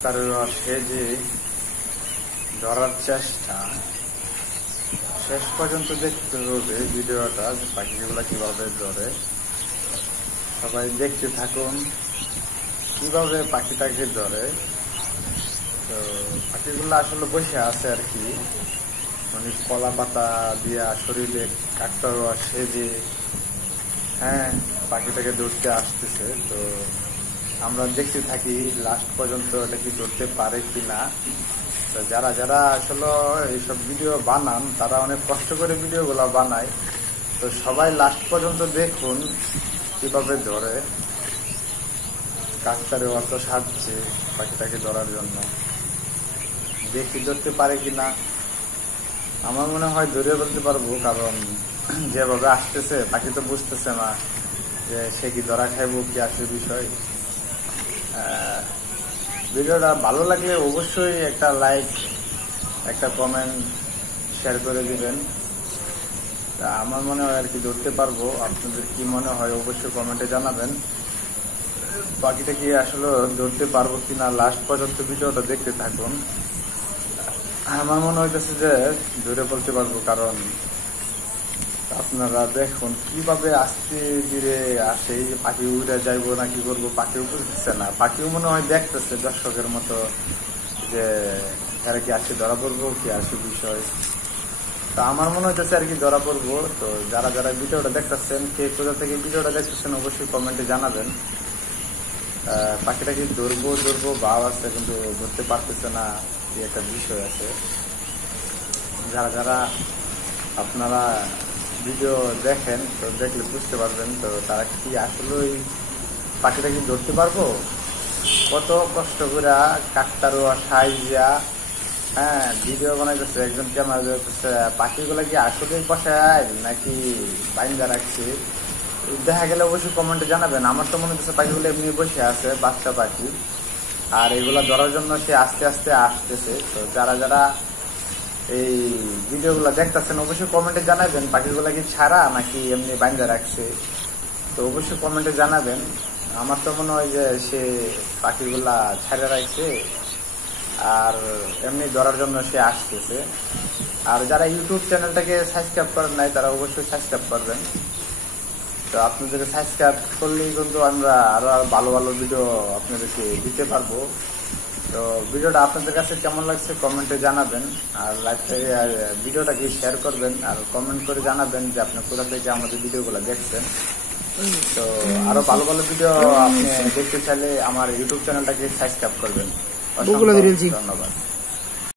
সে যে ধরার চেষ্টা শেষ পর্যন্ত দেখতে হবে ভিডিওটা, যে পাখিগুলা কিভাবে ধরে। সবাই দেখতে থাকুন কিভাবে পাখিটাকে ধরে। তো পাখিগুলো আসলে বসে আছে আর কি, মানে কলা পাতা দিয়া শরীরে কাকতার সেজে পাখিটাকে ধরতে আসতেছে। তো আমরা দেখতে থাকি লাস্ট পর্যন্ত এটা কি ধরতে পারে কিনা। তো যারা যারা আসলে এইসব ভিডিও বানান তারা অনেক কষ্ট করে ভিডিওগুলো বানায়। তো সবাই লাস্ট পর্যন্ত দেখুন কিভাবে ধরে। কাকতারে অর্থ সাজছে পাখিটাকে ধরার জন্য, দেখি ধরতে পারে কিনা। আমার মনে হয় ধরে বলতে পারবো, কারণ যেভাবে আসতেছে পাখি তো বুঝতেছে না যে সে কি ধরা খাইবো কি আসে বিষয়। ভিডিওটা ভালো লাগলে অবশ্যই একটা লাইক, একটা কমেন্ট, শেয়ার করে দিবেন। আমার মনে হয় আর কি ধরতে পারবো। আপনাদের কি মনে হয় অবশ্যই কমেন্টে জানাবেন। পাখিটা কি আসলে ধরতে পারবো কিনা লাস্ট পর্যন্ত ভিডিওটা দেখতে থাকুন। আমার মনে হইতেছে যে ধরে বলতে পারবো, কারণ আপনারা দেখুন কিভাবে আস্তে ধীরে আসে। পাখি উড়ে যাইবো না কি করবো, পাখিও বুঝতেছে না। পাখিও মনে হয় দেখতেছে দর্শকের মতো যে এরা কি আসে ধরা পড়বো কি আসে বিষয়। তো আমার মনে হইতেছে আর কি ধরা পড়বো। তো যারা যারা ভিডিওটা দেখতেছেন, কে কোথা থেকে ভিডিওটা দেখতেছেন অবশ্যই কমেন্টে জানাবেন। পাখিটা কি ধরবো ভাব আছে, কিন্তু ধরতে পারতেছে না, কি একটা বিষয় আছে। যারা যারা আপনারা ভিডিও দেখেন, তো দেখলে বুঝতে পারবেন। তো তারা কি আসলে পাখিটা কি ধরতে পারবো? কত কষ্ট করে কাকতারুয়া সাইজিয়া ভিডিও বানাইতেছে, একজন ক্যামেরা ধরতেছে। পাখিগুলা কি আসলে বসায় নাকি বাইন্দা রাখছে, দেখা গেলে অবশ্যই কমেন্টে জানাবেন। আমার তো মনে হচ্ছে পাখিগুলো এমনি বসে আছে, বাচ্চা পাখি, আর এগুলা ধরার জন্য সে আস্তে আস্তে আসতেছে। তো যারা যারা এই ভিডিওগুলো দেখতেছেন অবশ্যই কমেন্টে জানাবেন পাখিগুলা কি ছাড়া নাকি এমনি বাইন্দা রাখছে। তো অবশ্যই কমেন্টে জানাবেন। আমার তো মনে হয় যে সে পাখিগুলা ছাড়া রাখছে আর এমনি ধরার জন্য সে আসতেছে। আর যারা ইউটিউব চ্যানেলটাকে সাবস্ক্রাইব করেন নাই তারা অবশ্যই সাবস্ক্রাইব করবেন। তো আপনাদেরকে সাবস্ক্রাইব করলেই কিন্তু আমরা আরো ভালো ভালো ভিডিও আপনাদেরকে দিতে পারবো। তো ভিডিওটা আপনাদের কাছে কেমন লাগছে কমেন্টে জানাবেন। আর ভিডিওটাকে শেয়ার করবেন আর কমেন্ট করে জানাবেন যে আপনি কোথা থেকে আমাদের ভিডিওগুলো দেখছেন। তো আরো ভালো ভালো ভিডিও আপনি দেখতে চাইলে আমার ইউটিউব চ্যানেলটাকে সাবস্ক্রাইব করবেন। ধন্যবাদ।